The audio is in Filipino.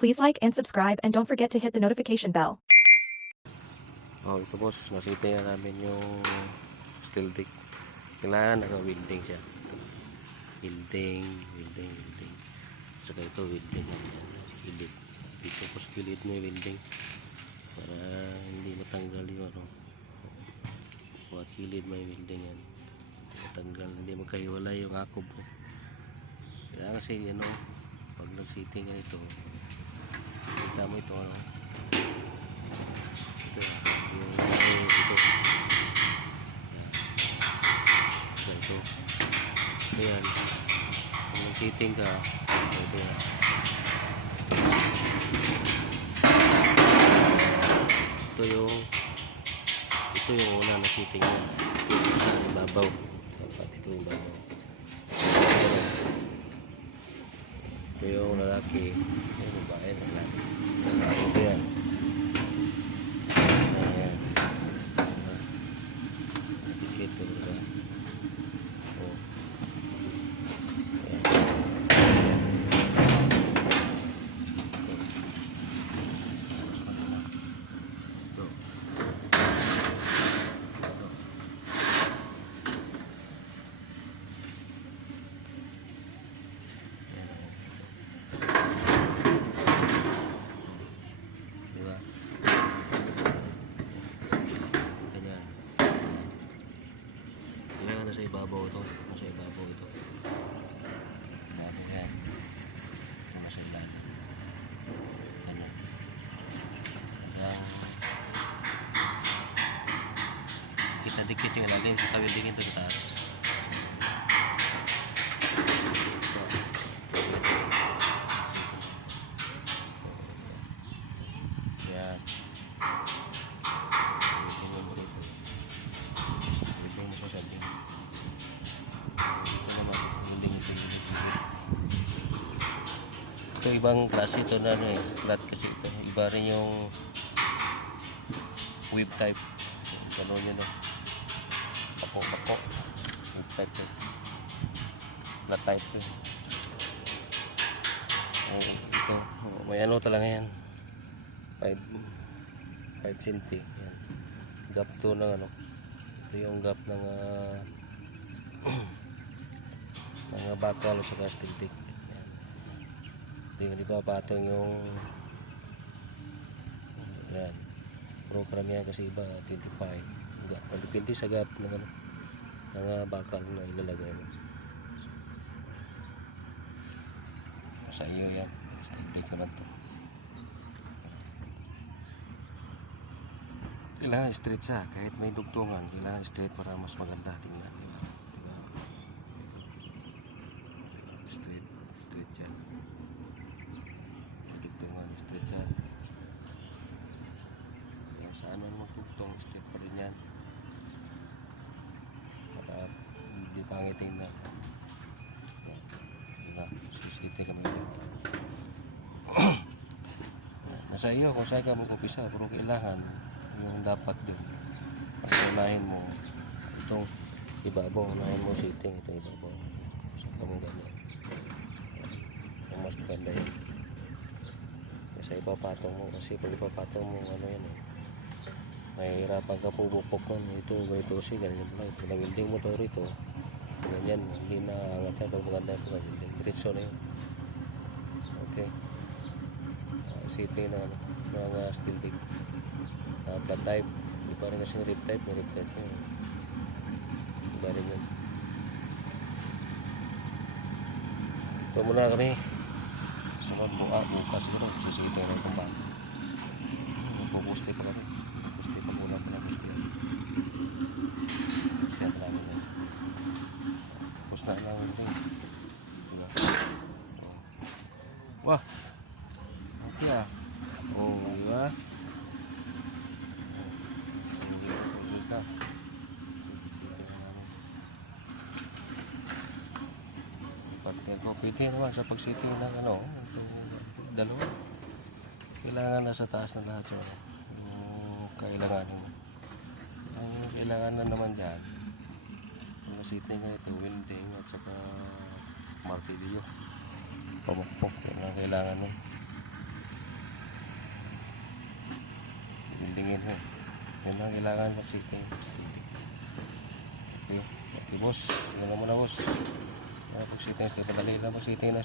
Please like and subscribe and don't forget to hit the notification bell. Oh, ito boss, nasita na namin yung steel deck. Kailangan naka-welding siya. Welding. Saka ito welding yan. Gilid. Dito po sa gilid may welding. Para hindi matanggal yung ano. Buat gilid may welding yan. Matanggal, hindi magkahiwalay yung akob. Kailangan kasi ano, pag nag-sitting ka ito, kita mo ito ano. Ito yan, kung nag-sitting ka ito yung una na sitting mo sa ibabaw, dapat ito yung ibabaw. Ito yung lalaki, yung babae lalaki, ito yan. Nasa ibabaw ito, nasa ibabaw ito. Ibabaw yan. Ito nasa ilalim. Ganyan. Kita dikit yung ilalim, sa tawid din ito sa taas. Yan. Ito ibang klase ito na ano eh, flat kasi ito. Iba rin yung wave type. Gano'n yun eh. Pako. Wave type yun. Flat type yun. Ito, may ano talaga yan. 5 cm. Yan. Gap to ng ano. Ito yung gap ng mga bakal o saka steel deck. Yung di ba patong yung yan, pero karamihan kasi iba 25 gap, depende sa gap ng ano, ng bakal na ilalagay mo. Sa iyo yan, steel naman to. Kailangan straight siya, kahit may dugtungan kailangan straight para mas maganda tingnan, diba? Straight yan, straight siya. Kaya saan man magtugtong, straight pa rin yan para hindi pangitin na. Diba? Sisitin kami nasa iyo kung saan ka mag-upisa, pero kailangan yung dapat din para unahin mo itong ibabaw, unahin mo sitting itong ibabaw sa kami ganyan. Yung mas maganda yun sa ipapatong mo, kasi pag ipapatong mo ano yan eh, mahihirapan ka pubukpok nun. Ito kasi ganyan lang, ito na welding mo to rito ganyan, hindi na angat yan pag maganda ito na welding, diretso na yun. Okay, sitting na ano, mga steel deck flat type, iba rin kasi rip type, may rip type yun, iba rin yun. Ito muna kami sa bukas siguro sa sitting na itong bago pupusti pa kami, pupusti pa muna pa lang, pusti pa namin yun, tapos na lang ito. Wah, okay ah, oh diba, pwede naman sa pag-sitting ng ano, dalawa. Kailangan nasa taas na lahat yun. Kailanganin. Ang kailangan na naman dyan, yung sitting na ito, welding at saka martilyo. Pamukpok, yan ang kailangan nun. buildingin mo. Yan lang kailangan mag-sitting. Okay. Okay, boss. Yan lang muna, boss. Pag-sitting na, padali lang pag-sitting na,